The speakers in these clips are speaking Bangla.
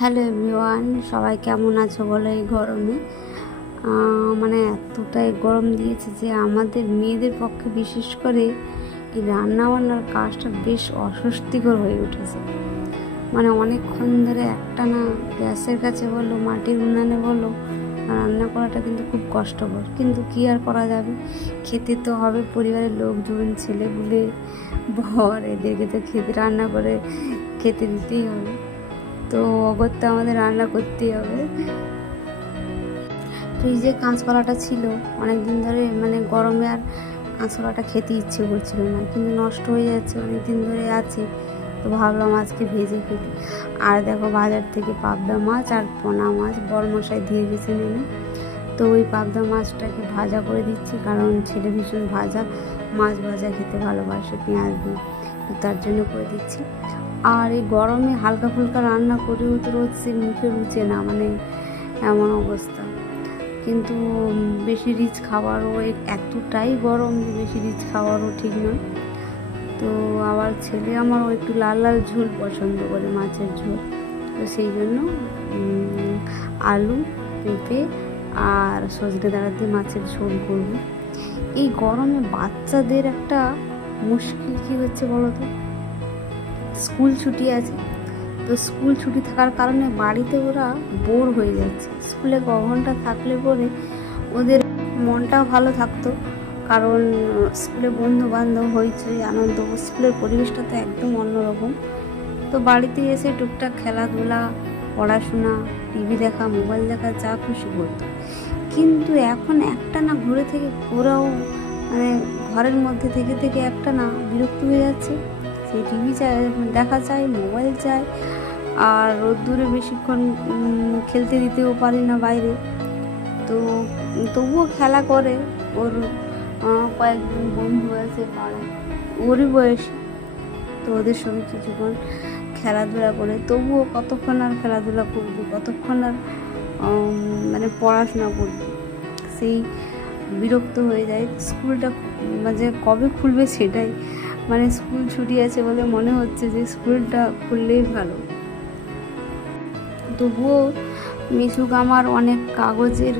হ্যালো এভরিওয়ান, সবাই কেমন আছো বলো? এই গরমে মানে এতটাই গরম দিয়েছে যে আমাদের মেয়েদের পক্ষে বিশেষ করে এই রান্নাবান্নার কাজটা বেশ অস্বস্তিকর হয়ে উঠেছে। মানে অনেকক্ষণ ধরে একটানা গ্যাসের কাছে বলো, মাটির উনানে বলো, রান্না করাটা কিন্তু খুব কষ্টকর। কিন্তু কী আর করা যাবে, খেতে তো হবে। পরিবারের লোকজন, ছেলেপুলে, বর, এদেরকে তো রান্না করে খেতে দিতেই হবে। তো অগত্যা আমাদের রান্না করতেই হবে। ফ্রিজে কাঁচকলাটা ছিল অনেক দিন ধরে, মানে গরমে আর কাঁচকলাটা খেতে ইচ্ছে করছিল না, কিন্তু নষ্ট হয়ে যাচ্ছে, অনেক দিন ধরে আছে। তো ভাবলাম আজকে ভেজে খেতে। আর দেখো, বাজার থেকে পাবদা মাছ আর পোনা মাছ বড়মশাই দিয়ে গেছে নেমে। তো ওই পাবদা মাছটাকে ভাজা করে দিচ্ছি, কারণ ছেলে ভীষণ মাছ ভাজা খেতে ভালোবাসে পেঁয়াজ দিয়ে, তো তার জন্য করে দিচ্ছি। আর এই গরমে হালকা ফুলকা রান্না করেও তো রোজ মুখে রুচে না, মানে এমন অবস্থা। কিন্তু বেশি রিচ খাবারও এতটাই গরম যে বেশি রিচ খাবারও ঠিক নয়। তো আবার ছেলে আমারও একটু লাল লাল ঝোল পছন্দ করে, মাছের ঝোল। তো সেই জন্য আলু, পেঁপে আর সজনে ডাঁটা দিয়ে মাছের ঝোল করব। এই গরমে বাচ্চাদের একটা মুশকিল কী হচ্ছে বলো তো, স্কুল ছুটি আছে। তো স্কুল ছুটি থাকার কারণে বাড়িতে ওরা বোর হয়ে যাচ্ছে। স্কুলে ক ঘন্টা থাকলে পরে ওদের মনটাও ভালো থাকতো, কারণ স্কুলে বন্ধু বান্ধব হইচই আনন্দ, স্কুলের পরিবেশটা তো একদম অন্যরকম। তো বাড়িতে এসে টুকটাক খেলাধুলা, পড়াশোনা, টিভি দেখা, মোবাইল দেখা, যা খুশি করতো। কিন্তু এখন একটা না ঘুরে থেকে ওরাও মানে ঘরের মধ্যে থেকে থেকে একটা না বিরক্ত হয়ে যাচ্ছে। সেই টিভি দেখা চাই, মোবাইল চাই, আর রোদ্দুরে বেশিক্ষণ খেলতে দিতেও পারি না বাইরে। তো তবুও খেলা করে। ওর কয়েকজন বন্ধু আছে পাড়ায়, ওরই বয়সী, তো ওদের সঙ্গে কিছুক্ষণ খেলাধুলা করে। তবুও কতক্ষণ আর খেলাধুলা করবে, কতক্ষণ আর মানে পড়াশোনা করবে, সেই বিরক্ত হয়ে যায়। স্কুলটা মানে কবে খুলবে সেটাই, মানে স্কুল ছুটি আছে বলে মনে হচ্ছে যে স্কুলটা খুললেই ভালো। তবুও মিশুক আমার অনেক কাগজের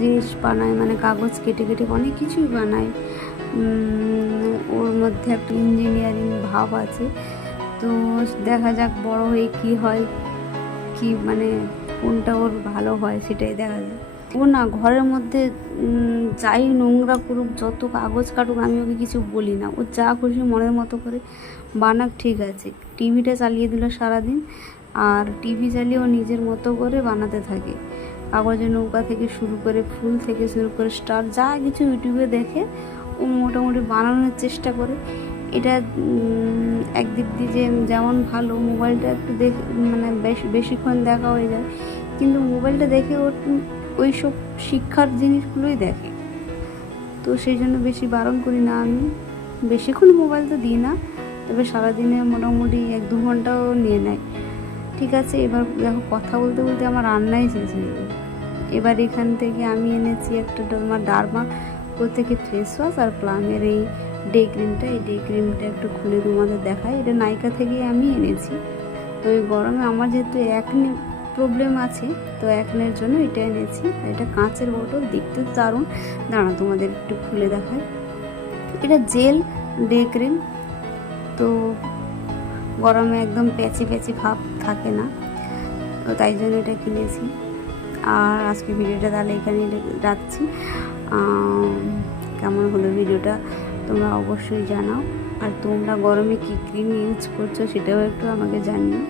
জিনিস বানায়, মানে কাগজ কেটে কেটে অনেক কিছুই বানায়। ওর মধ্যে একটা ইঞ্জিনিয়ারিং ভাব আছে। তো দেখা যাক বড় হয়ে কি হয়, কি মানে কোনটা ওর ভালো হয় সেটাই দেখা যায়। ও না ঘরের মধ্যে যাই নোংরা করুক, যত কাগজ কাটুক, আমি ওকে কিছু বলি না। ও যা খুশি মনের মতো করে বানাক, ঠিক আছে। টিভিটা চালিয়ে দিল সারাদিন, আর টিভি চালিয়ে ও নিজের মতো করে বানাতে থাকে। কাগজের নৌকা থেকে শুরু করে, ফুল থেকে শুরু করে, স্টার, যা কিছু ইউটিউবে দেখে ও মোটামুটি বানানোর চেষ্টা করে। এটা একদিক দিয়ে যে যেমন ভালো, মোবাইলটা একটু মানে বেশিক্ষণ দেখা হয়ে যায়, কিন্তু মোবাইলটা দেখে ওর ওই সব শিক্ষার জিনিসগুলোই দেখে। তো সেই জন্য বেশি বারণ করি না আমি, বেশিক্ষণ মোবাইল তো দিই না, তবে সারাদিনে মোটামুটি 1-2 ঘন্টাও নিয়ে নেয়। ঠিক আছে, এবার দেখো কথা বলতে বলতে আমার রান্নাই শেষ হয়ে গেল। এবার এখান থেকে আমি এনেছি একটা তোমার ডারমা থেকে ফেস ওয়াশ আর প্লামের এই ডে ক্রিমটা। এই ডে ক্রিমটা একটু খুলে তোমাদের দেখাই। এটা নাইকা থেকে আমি এনেছি। তো এই গরমে আমার যেহেতু অ্যাকনে প্রবলেম আছে, তো অ্যাকনের জন্য এটা এনেছি। এটা কাঁচের বোতল, দেখতে তো দারুণ। দাঁড়া তোমাদের একটু খুলে দেখাই। এটা জেল ডে ক্রিম। তো গরমে একদম প্যাচি প্যাচি ভাব থাকে না, তো তাই জন্য এটা কিনেছি। আর আজকে ভিডিওটা তাহলে এখানে রাখছি। কেমন হলো ভিডিওটা তোমরা অবশ্যই জানাও। আর তোমরা গরমে কী ক্রিম ইউজ করছো সেটাও একটু আমাকে জানিও।